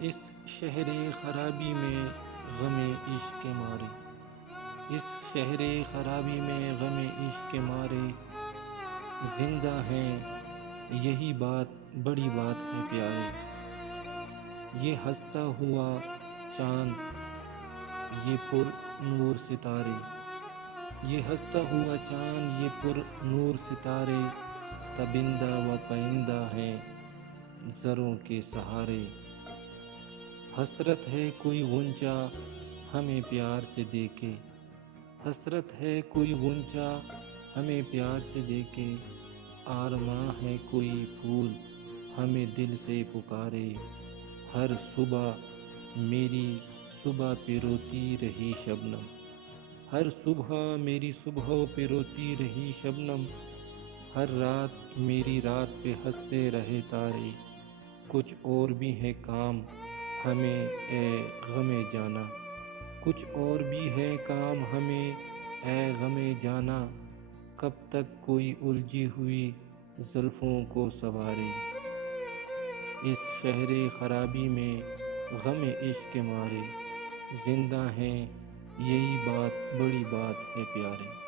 اس شہر خرابی میں غم عشق کے مارے، اس شہر خرابی میں غم عشق کے مارے زندہ ہیں، یہی بات بڑی بات ہے پیارے۔ یہ ہنستا ہوا چاند، یہ پر نور ستارے، یہ ہنستا ہوا چاند، یہ پر نور ستارے تابندہ و پائندہ ہیں زروں کے سہارے۔ حسرت ہے کوئی غنچہ ہمیں پیار سے دیکھے، حسرت ہے کوئی غنچہ ہمیں پیار سے دیکھے، آرماں ہے کوئی پھول ہمیں دل سے پکارے۔ ہر صبح میری صبح پہ روتی رہی شبنم، ہر صبح میری صبح پہ روتی رہی شبنم، ہر رات میری رات پہ ہنستے رہے تارے۔ کچھ اور بھی ہے کام ہمیں اے غم جانا، کچھ اور بھی ہے کام ہمیں اے غم جانا، کب تک کوئی الجھی ہوئی زلفوں کو سنوارے۔ اس شہر خرابی میں غم عشق کے مارے زندہ ہیں، یہی بات بڑی بات ہے پیارے۔